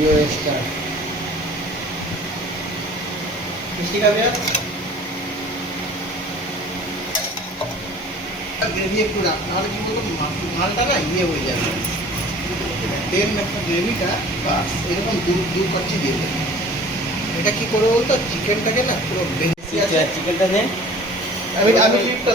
Video start. মিষ্টি খাবে? Gravy একটু রাখ, নাহলে কি বলতো মালটা না ইয়ে হয়ে যাবে। দেন একটা গ্রেভিটা বাস এরকম দু কাচ্চি দিয়ে দেবে। এটা কি করে বলতো, চিকেনটাকে না পুরো বেশি আছে। চিকেনটা নেন, আমি ক্লিপটা